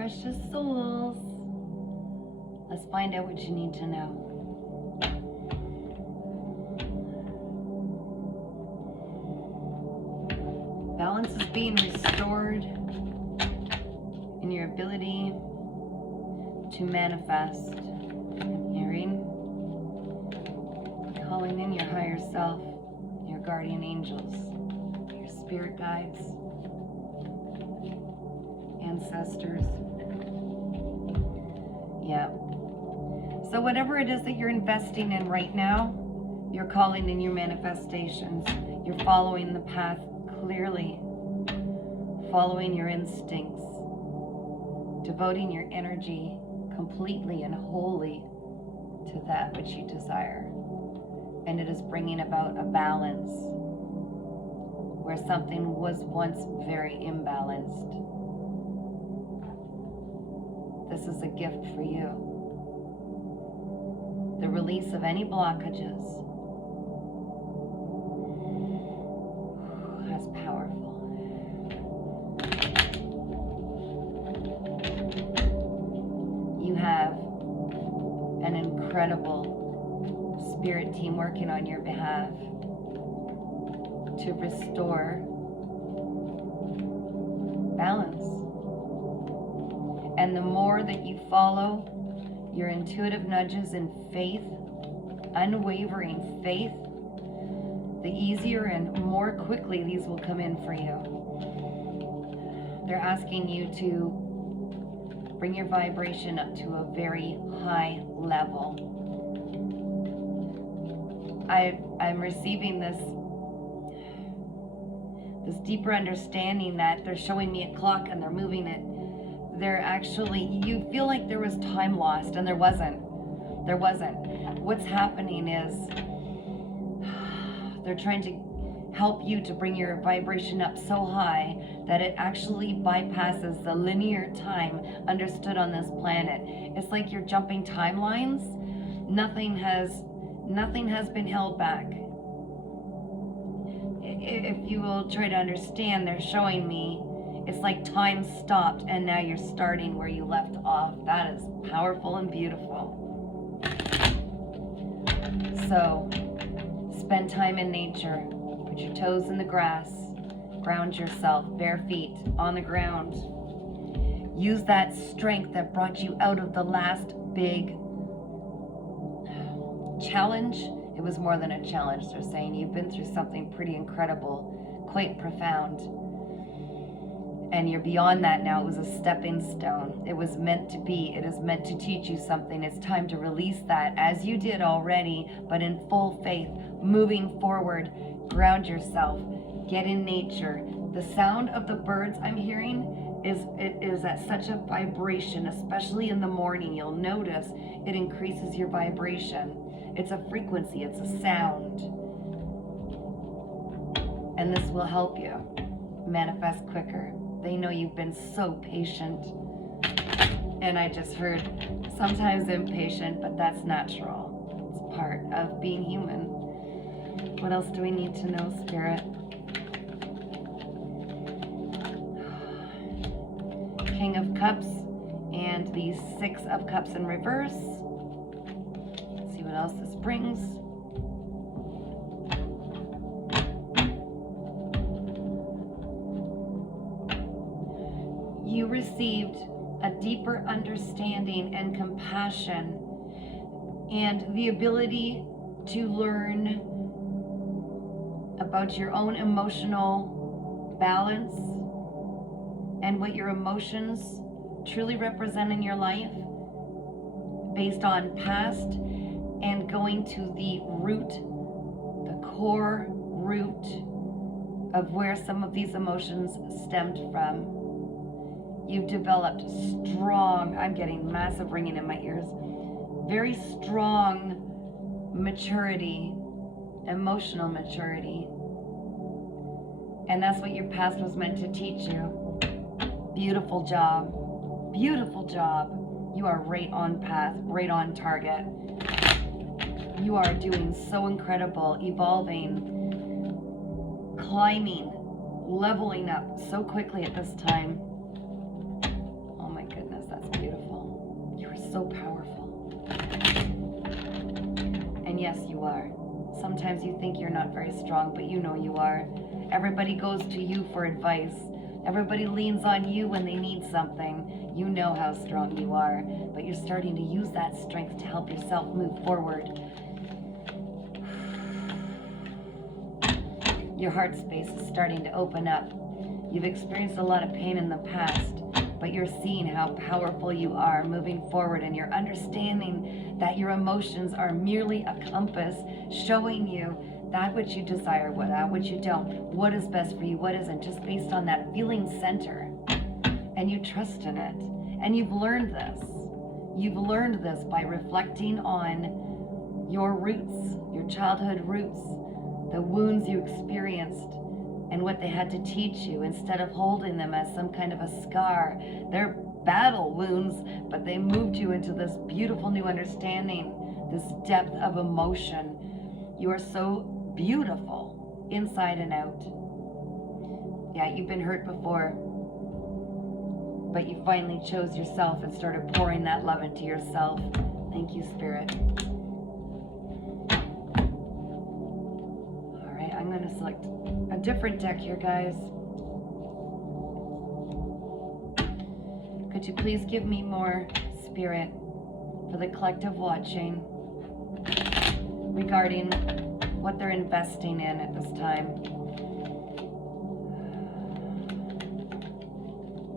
precious souls. Let's find out what you need to know. Balance is being restored in your ability to manifest. Hearing, calling in your higher self, your guardian angels, your spirit guides, ancestors. Yeah. So whatever it is that you're investing in right now, you're calling in your manifestations. You're following the path clearly, following your instincts, devoting your energy completely and wholly to that which you desire. And it is bringing about a balance where something was once very imbalanced. This is a gift for you. The release of any blockages. That's powerful. You have an incredible spirit team working on your behalf to restore balance. And the more that you follow your intuitive nudges in faith, unwavering faith, the easier and more quickly these will come in for you. They're asking you to bring your vibration up to a very high level. I'm receiving this deeper understanding that they're showing me a clock and they're moving it. They're actually, you feel like there was time lost, and there wasn't. There wasn't. What's happening is they're trying to help you to bring your vibration up so high that it actually bypasses the linear time understood on this planet. It's like you're jumping timelines. Nothing has been held back. If you will try to understand, they're showing me it's like time stopped and now you're starting where you left off. That is powerful and beautiful. So, spend time in nature. Put your toes in the grass. Ground yourself, bare feet on the ground. Use that strength that brought you out of the last big challenge. It was more than a challenge, they're saying. You've been through something pretty incredible, quite profound. And you're beyond that now. It was a stepping stone. It was meant to be. It is meant to teach you something. It's time to release that, as you did already, but in full faith, moving forward. Ground yourself. Get in nature. The sound of the birds I'm hearing is at such a vibration, especially in the morning. You'll notice it increases your vibration. It's a frequency. It's a sound. And this will help you manifest quicker. They know you've been so patient. And I just heard sometimes impatient, but that's natural. It's part of being human. What else do we need to know, Spirit? King of Cups and the Six of Cups in reverse. Let's see what else this brings. You received a deeper understanding and compassion and the ability to learn about your own emotional balance and what your emotions truly represent in your life based on past, and going to the root, the core root of where some of these emotions stemmed from. You've developed strong, I'm getting massive ringing in my ears, very strong maturity, emotional maturity. And that's what your past was meant to teach you. Beautiful job. Beautiful job. You are right on path, right on target. You are doing so incredible, evolving, climbing, leveling up so quickly at this time. Oh my goodness. so powerful. And yes, you are. Sometimes you think you're not very strong, but you know you are. Everybody goes to you for advice. Everybody leans on you when they need something. You know how strong you are, but you're starting to use that strength to help yourself move forward. Your heart space is starting to open up. You've experienced a lot of pain in the past, but you're seeing how powerful you are moving forward, and you're understanding that your emotions are merely a compass showing you that which you desire, that which you don't, what is best for you, what isn't, just based on that feeling center. And you trust in it. And you've learned this. You've learned this by reflecting on your roots, your childhood roots, the wounds you experienced, and what they had to teach you, instead of holding them as some kind of a scar. They're battle wounds, but they moved you into this beautiful new understanding, this depth of emotion. You are so beautiful inside and out. Yeah, you've been hurt before, but you finally chose yourself and started pouring that love into yourself. Thank you, Spirit. All right, I'm going to select a different deck here, guys. Could you please give me more, Spirit, for the collective watching regarding what they're investing in at this time?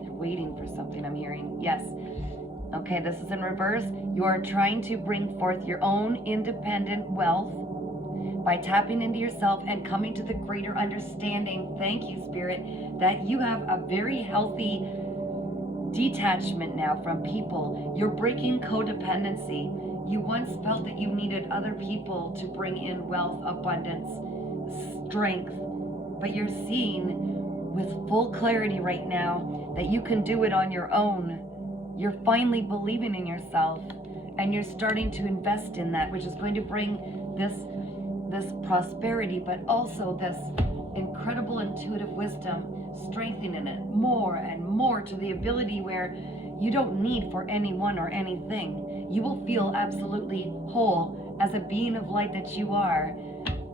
They're waiting for something, I'm hearing. Yes. Okay, this is in reverse. You are trying to bring forth your own independent wealth by tapping into yourself and coming to the greater understanding, thank you, Spirit, that you have a very healthy detachment now from people. You're breaking codependency. You once felt that you needed other people to bring in wealth, abundance, strength, but you're seeing with full clarity right now that you can do it on your own. You're finally believing in yourself, and you're starting to invest in that, which is going to bring this prosperity, but also this incredible intuitive wisdom, strengthening it more and more to the ability where you don't need for anyone or anything. You will feel absolutely whole as a being of light that you are,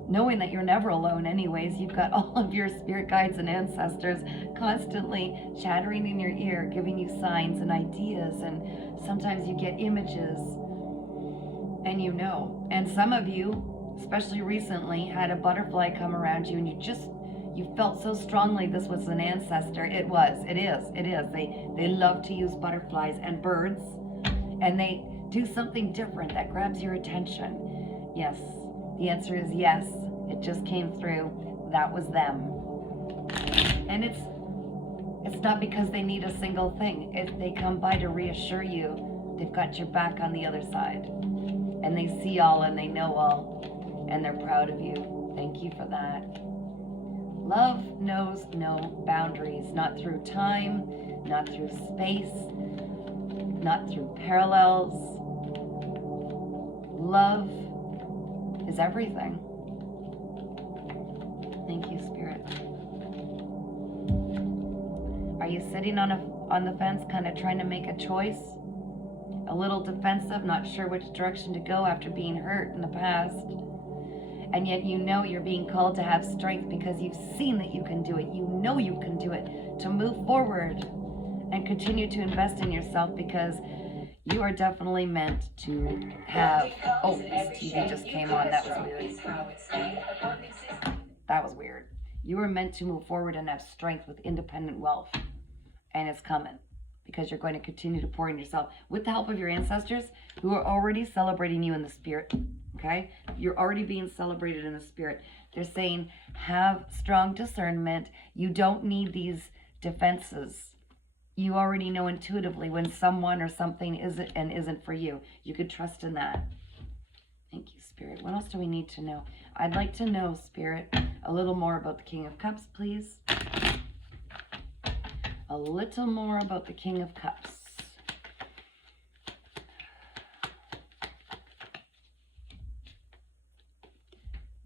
knowing that you're never alone anyways. You've got all of your spirit guides and ancestors constantly chattering in your ear, giving you signs and ideas, and sometimes you get images, and you know. And some of you, especially recently, had a butterfly come around you, and you felt so strongly this was an ancestor. It is. They love to use butterflies and birds, and they do something different that grabs your attention. Yes, the answer is yes. It just came through. That was them. And it's not because they need a single thing. If they come by to reassure you, they've got your back on the other side. And they see all and they know all, and they're proud of you. Thank you for that. Love knows no boundaries, not through time, not through space, not through parallels. Love is everything. Thank you, Spirit. Are you sitting on the fence, kind of trying to make a choice? A little defensive, not sure which direction to go after being hurt in the past. And yet you know you're being called to have strength because you've seen that you can do it. You know you can do it, to move forward and continue to invest in yourself, because you are definitely meant to have... Oh, this TV just came on. That was weird. That was weird. You are meant to move forward and have strength with independent wealth. And it's coming, because you're going to continue to pour in yourself with the help of your ancestors who are already celebrating you in the spirit. Okay? You're already being celebrated in the spirit. They're saying, have strong discernment. You don't need these defenses. You already know intuitively when someone or something isn't and isn't for you. You could trust in that. Thank you, Spirit. What else do we need to know? I'd like to know, Spirit, a little more about the King of Cups, please. A little more about the King of Cups.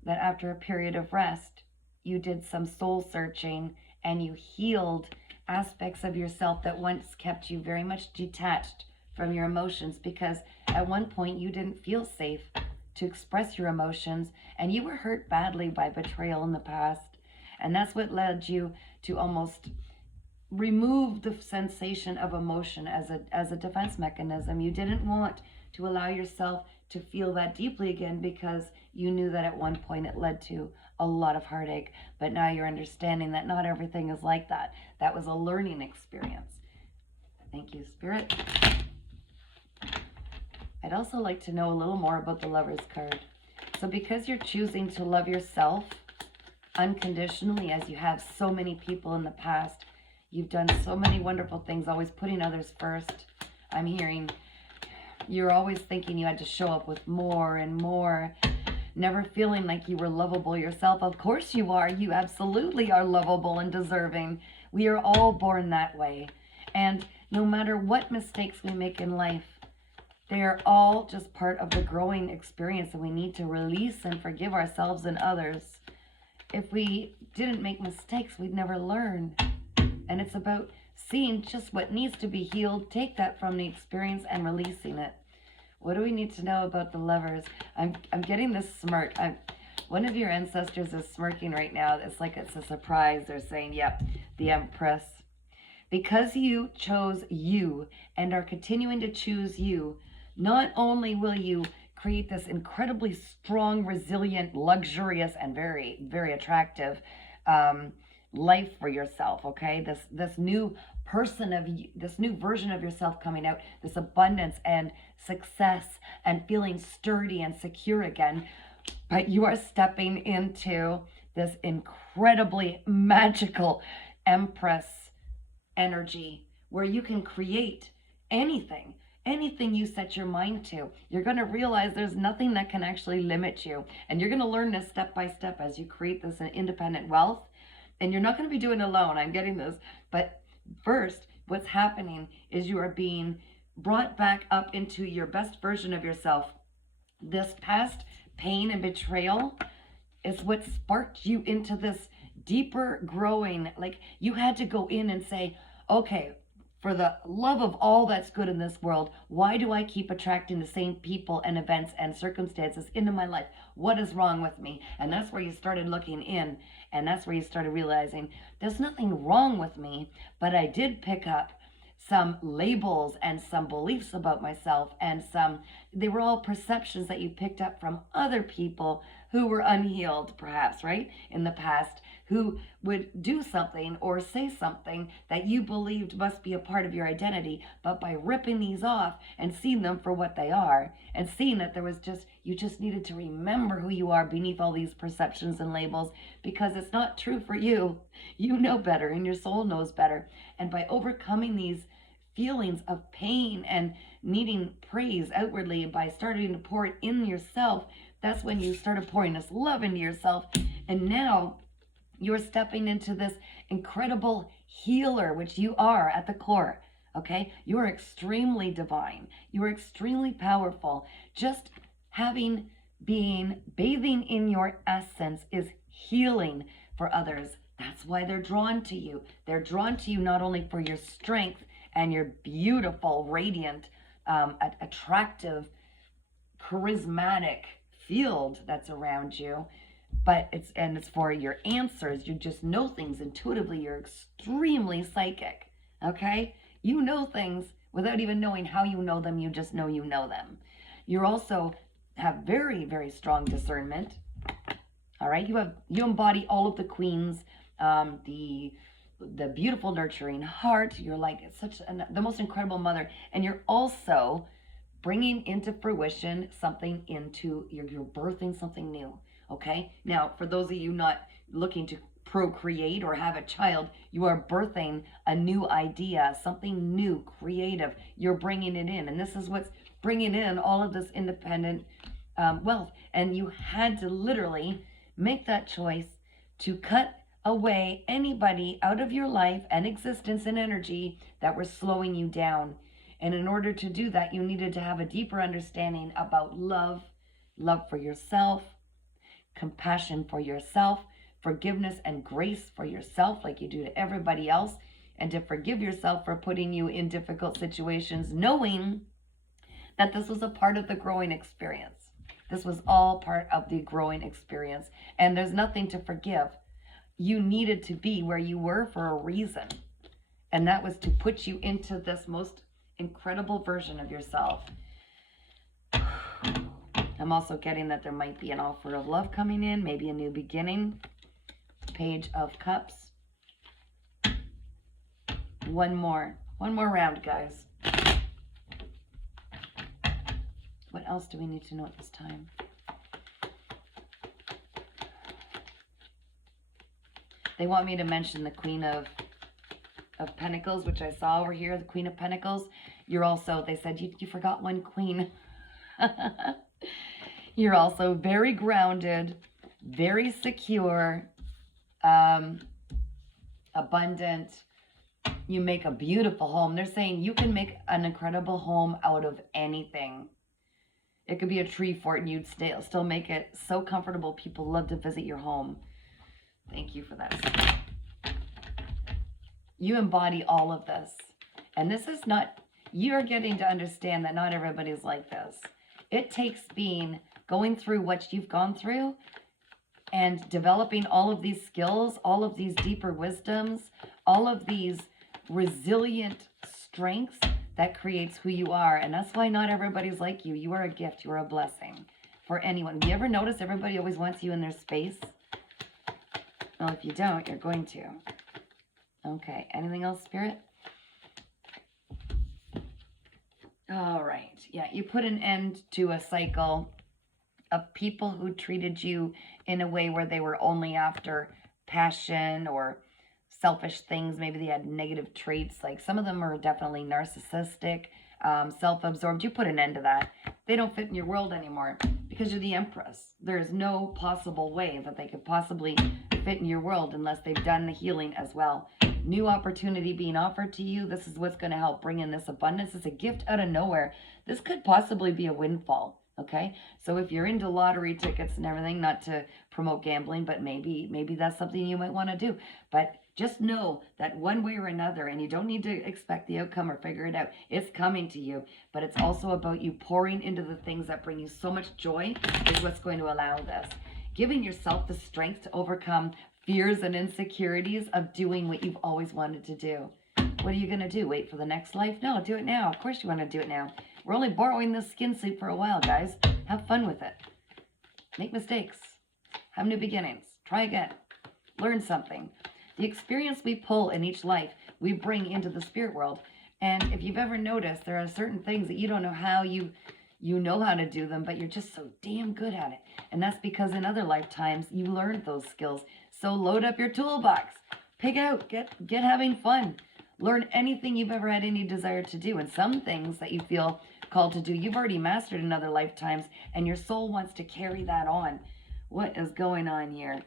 That after a period of rest, you did some soul searching and you healed aspects of yourself that once kept you very much detached from your emotions, because at one point you didn't feel safe to express your emotions, and you were hurt badly by betrayal in the past. And that's what led you to almost remove the sensation of emotion as a defense mechanism. You didn't want to allow yourself to feel that deeply again, because you knew that at one point it led to a lot of heartache. But now you're understanding that not everything is like that. That was a learning experience. Thank you, Spirit. I'd also like to know a little more about the Lover's card. So because you're choosing to love yourself unconditionally, as you have so many people in the past, you've done so many wonderful things, always putting others first. I'm hearing you're always thinking you had to show up with more and more, never feeling like you were lovable yourself. Of course you are. You absolutely are lovable and deserving. We are all born that way. And no matter what mistakes we make in life, they are all just part of the growing experience, and we need to release and forgive ourselves and others. If we didn't make mistakes, we'd never learn. And it's about seeing just what needs to be healed, take that from the experience and releasing it. What do we need to know about the Lovers? I'm getting this smirk. One of your ancestors is smirking right now. It's like it's a surprise. They're saying, yep, the Empress. Because you chose you and are continuing to choose you, not only will you create this incredibly strong, resilient, luxurious, and very, very attractive life for yourself, okay? This new person of you, this new version of yourself coming out, this abundance and success and feeling sturdy and secure again, but you are stepping into this incredibly magical Empress energy where you can create anything you set your mind to. You're going to realize there's nothing that can actually limit you, and you're going to learn this step by step as you create this independent wealth. And you're not going to be doing it alone. I'm getting this. But first, what's happening is you are being brought back up into your best version of yourself. This past pain and betrayal is what sparked you into this deeper growing. Like, you had to go in and say, okay, for the love of all that's good in this world, why do I keep attracting the same people and events and circumstances into my life? What is wrong with me? And that's where you started looking in, and that's where you started realizing there's nothing wrong with me, but I did pick up some labels and some beliefs about myself, and they were all perceptions that you picked up from other people who were unhealed, perhaps, right, in the past, who would do something or say something that you believed must be a part of your identity. But by ripping these off and seeing them for what they are, and seeing that you just needed to remember who you are beneath all these perceptions and labels, because it's not true for you. You know better, and your soul knows better. And by overcoming these feelings of pain and needing praise outwardly, by starting to pour it in yourself, that's when you started pouring this love into yourself. And now you're stepping into this incredible healer, which you are at the core. Okay, you are extremely divine. You are extremely powerful. Just bathing in your essence is healing for others. That's why they're drawn to you. They're drawn to you not only for your strength and your beautiful, radiant, attractive, charismatic field that's around you, but it's for your answers. You just know things intuitively. You're extremely psychic. Okay, you know things without even knowing how you know them. You just know you know them. You also have very, very strong discernment. All right, you embody all of the queens, the beautiful nurturing heart. You're like the most incredible mother, and you're also bringing into fruition something you're birthing something new. Okay, now for those of you not looking to procreate or have a child, you are birthing a new idea, something new, creative. You're bringing it in, and this is what's bringing in all of this independent wealth. And you had to literally make that choice to cut away anybody out of your life and existence and energy that were slowing you down. And in order to do that, you needed to have a deeper understanding about love for yourself, compassion for yourself, forgiveness and grace for yourself, like you do to everybody else. and to forgive yourself for putting you in difficult situations, knowing that this was a part of the growing experience. This was all part of the growing experience, and there's nothing to forgive. You needed to be where you were for a reason, and that was to put you into this most incredible version of yourself. I'm also getting that there might be an offer of love coming in, maybe a new beginning. Page of Cups. One more round, guys. What else do we need to know at this time? They want me to mention the Queen of Pentacles, which I saw over here, the Queen of Pentacles. You're also, they said, you forgot one queen. You're also very grounded, very secure, abundant. You make a beautiful home. They're saying you can make an incredible home out of anything. It could be a tree fort and you'd still make it so comfortable people love to visit your home. Thank you for that. You embody all of this. And this is not, you're getting to understand that not everybody's like this. It takes going through what you've gone through and developing all of these skills, all of these deeper wisdoms, all of these resilient strengths that creates who you are. And that's why not everybody's like you. You are a gift. You are a blessing for anyone. You ever notice everybody always wants you in their space? Well, if you don't, you're going to. Okay. Anything else, Spirit? All right. Yeah, you put an end to a cycle of people who treated you in a way where they were only after passion or selfish things. Maybe they had negative traits. Like some of them are definitely narcissistic, self-absorbed. You put an end to that. They don't fit in your world anymore because you're the Empress. There's no possible way that they could possibly fit in your world unless they've done the healing as well. New opportunity being offered to you. This is what's going to help bring in this abundance. It's a gift out of nowhere. This could possibly be a windfall. Okay, so if you're into lottery tickets and everything, not to promote gambling, but maybe that's something you might want to do. But just know that one way or another, and you don't need to expect the outcome or figure it out. It's coming to you, but it's also about you pouring into the things that bring you so much joy is what's going to allow this. Giving yourself the strength to overcome fears and insecurities of doing what you've always wanted to do. What are you going to do? Wait for the next life? No, do it now. Of course you want to do it now. We're only borrowing this skin suit for a while, guys. Have fun with it. Make mistakes. Have new beginnings. Try again. Learn something. The experience we pull in each life, we bring into the spirit world. And if you've ever noticed, there are certain things that you don't know how you know how to do them, but you're just so damn good at it. And that's because in other lifetimes, you learned those skills. So load up your toolbox. Pig out. Get having fun. Learn anything you've ever had any desire to do. And some things that you feel called to do, you've already mastered in other lifetimes, and your soul wants to carry that on. What is going on here?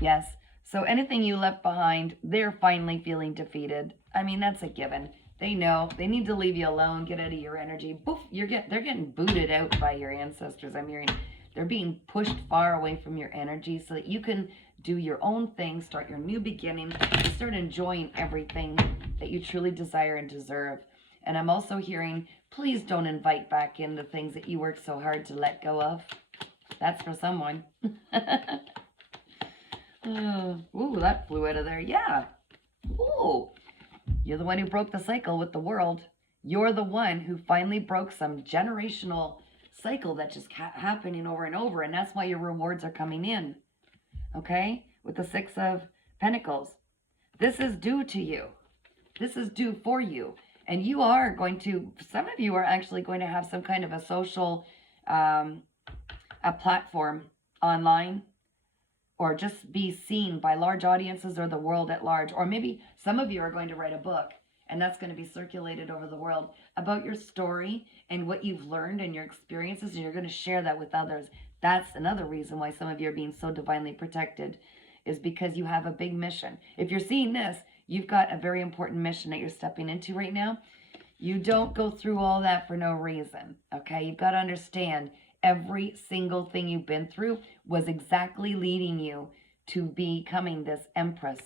Yes. So anything you left behind, they're finally feeling defeated. I mean, that's a given. They know. They need to leave you alone. Get out of your energy. Boof, they're getting booted out by your ancestors. I'm hearing they're being pushed far away from your energy so that you can do your own thing, start your new beginning, and start enjoying everything that you truly desire and deserve. And I'm also hearing, please don't invite back in the things that you worked so hard to let go of. That's for someone. Ooh, that flew out of there. Yeah. Ooh. You're the one who broke the cycle with the world. You're the one who finally broke some generational cycle that just kept happening over and over. And that's why your rewards are coming in. Okay? With the Six of Pentacles. This is due to you. This is due for you. And you are going to, some of you are actually going to have some kind of a social, a platform online, or just be seen by large audiences or the world at large. Or maybe some of you are going to write a book, and that's going to be circulated over the world about your story and what you've learned and your experiences, and you're going to share that with others. That's another reason why some of you are being so divinely protected, is because you have a big mission. If you're seeing this, you've got a very important mission that you're stepping into right now. You don't go through all that for no reason, okay? You've got to understand every single thing you've been through was exactly leading you to becoming this Empress,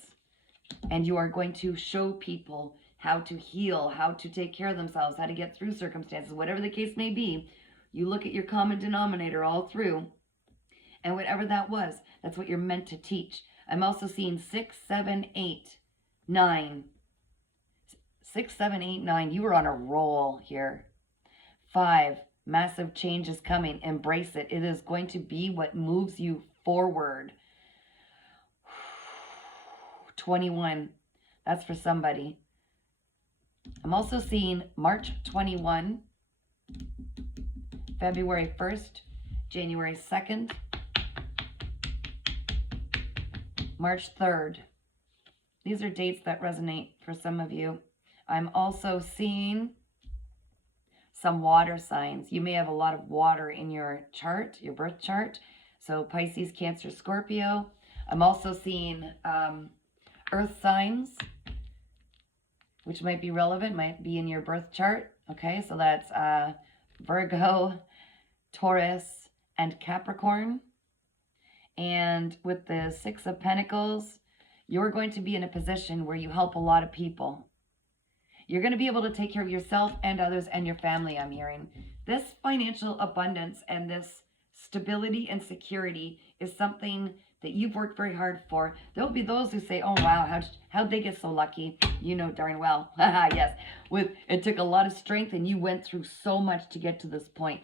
And you are going to show people how to heal, how to take care of themselves, how to get through circumstances, whatever the case may be. You look at your common denominator all through, and whatever that was, that's what you're meant to teach. I'm also seeing 6, 7, 8, 9. 6, 7, 8, 9. You were on a roll here. 5, massive change is coming. Embrace it. It is going to be what moves you forward. 21. That's for somebody. I'm also seeing March 21, February 1st, January 2nd, March 3rd. These are dates that resonate for some of you. I'm also seeing some water signs. You may have a lot of water in your chart, your birth chart. So Pisces, Cancer, Scorpio. I'm also seeing earth signs, which might be relevant, might be in your birth chart. Okay, so that's Virgo, Taurus, and Capricorn. And with the 6 of Pentacles, you're going to be in a position where you help a lot of people. You're going to be able to take care of yourself and others and your family, I'm hearing. This financial abundance and this stability and security is something that you've worked very hard for. There'll be those who say, oh, wow, how'd they get so lucky? You know darn well. Yes, it took a lot of strength and you went through so much to get to this point.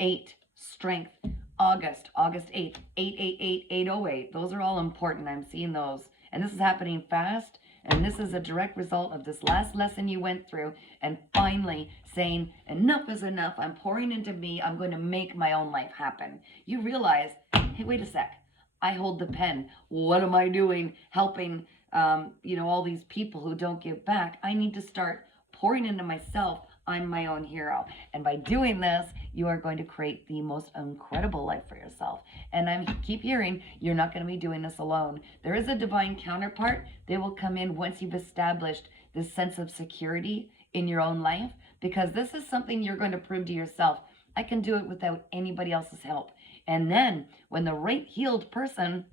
8, strength. August 8th, 888, 808. Those are all important. I'm seeing those. And this is happening fast. And this is a direct result of this last lesson you went through. And finally saying, enough is enough. I'm pouring into me. I'm going to make my own life happen. You realize, hey, wait a sec. I hold the pen. What am I doing? Helping, all these people who don't give back. I need to start pouring into myself. I'm my own hero. And by doing this, you are going to create the most incredible life for yourself. And I keep hearing, you're not going to be doing this alone. There is a divine counterpart. They will come in once you've established this sense of security in your own life, because this is something you're going to prove to yourself. I can do it without anybody else's help. And then when the right healed person,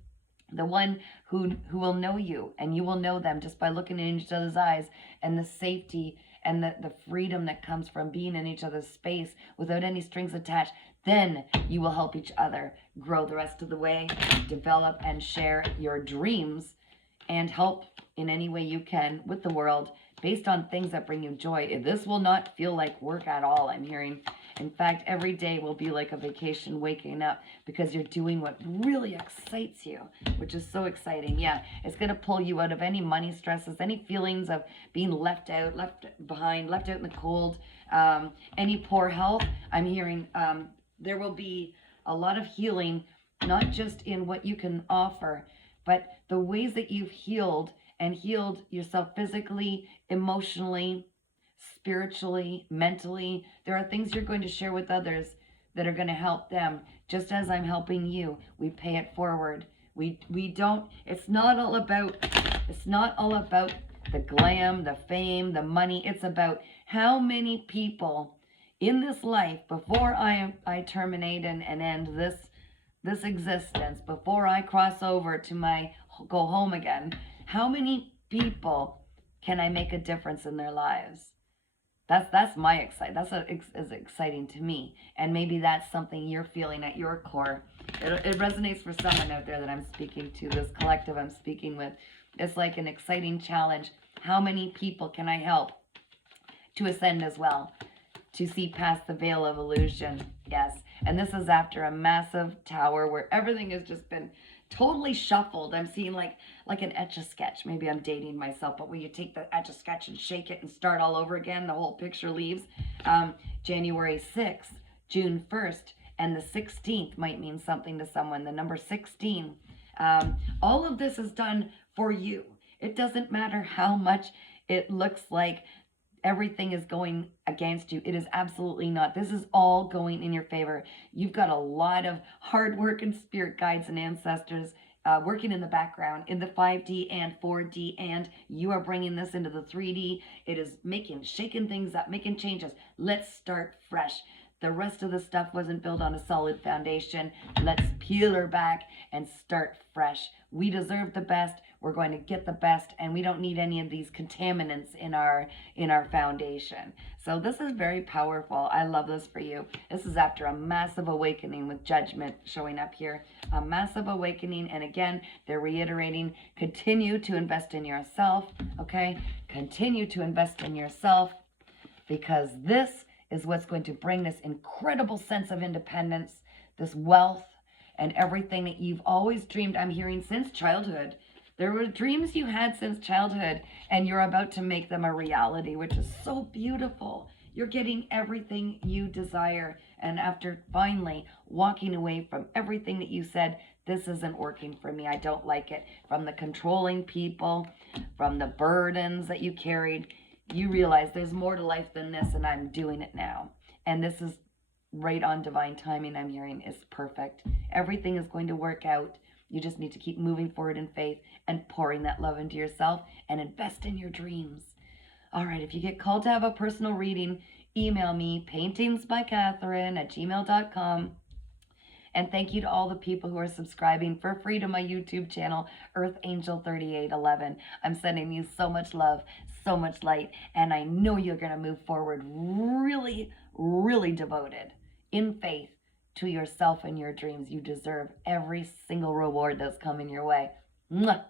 the one who will know you and you will know them just by looking in each other's eyes, and the safety and the freedom that comes from being in each other's space without any strings attached, then you will help each other grow the rest of the way, develop and share your dreams, and help in any way you can with the world based on things that bring you joy. This will not feel like work at all, I'm hearing. In fact, every day will be like a vacation waking up, because you're doing what really excites you, which is so exciting. Yeah, it's going to pull you out of any money stresses, any feelings of being left out, left behind, left out in the cold, any poor health. I'm hearing there will be a lot of healing, not just in what you can offer, but the ways that you've healed and healed yourself physically, emotionally, spiritually, mentally. There are things you're going to share with others that are going to help them, just as I'm helping you. We pay it forward. We don't, it's not all about the glam, the fame, the money. It's about how many people in this life, before I terminate and end this existence, before I cross over to go home again, how many people can I make a difference in their lives? That's my excitement. That's what is exciting to me. And maybe that's something you're feeling at your core. It resonates for someone out there that I'm speaking to, this collective I'm speaking with. It's like an exciting challenge. How many people can I help to ascend as well? To see past the veil of illusion. Yes. And this is after a massive tower where everything has just been totally shuffled. I'm seeing like an Etch-a-Sketch. Maybe I'm dating myself, but when you take the Etch-a-Sketch and shake it and start all over again, the whole picture leaves. January 6th, June 1st, and the 16th might mean something to someone. The number 16. All of this is done for you. It doesn't matter how much it looks like everything is going against you. It is absolutely not. This is all going in your favor. You've got a lot of hard work and spirit guides and ancestors working in the background in the 5D and 4D, and you are bringing this into the 3D. It is shaking things up, making changes. Let's start fresh. The rest of the stuff wasn't built on a solid foundation. Let's peel her back and start fresh. We deserve the best. We're going to get the best, and we don't need any of these contaminants in our foundation. So this is very powerful. I love this for you. This is after a massive awakening with Judgment showing up here. A massive awakening, and again, they're reiterating, continue to invest in yourself, okay? Continue to invest in yourself, because this is what's going to bring this incredible sense of independence, this wealth, and everything that you've always dreamed. I'm hearing since childhood. There were dreams you had since childhood, and you're about to make them a reality, which is so beautiful. You're getting everything you desire. And after finally walking away from everything that you said, this isn't working for me, I don't like it, from the controlling people, from the burdens that you carried, you realize there's more to life than this, and I'm doing it now. And this is right on divine timing. I'm hearing is perfect. Everything is going to work out. You just need to keep moving forward in faith and pouring that love into yourself and invest in your dreams. All right, if you get called to have a personal reading, email me, paintingsbykatherine@gmail.com. And thank you to all the people who are subscribing for free to my YouTube channel, Earth Angel 3811. I'm sending you so much love, so much light, and I know you're going to move forward really, really devoted in faith to yourself and your dreams. You deserve every single reward that's coming your way. Mwah.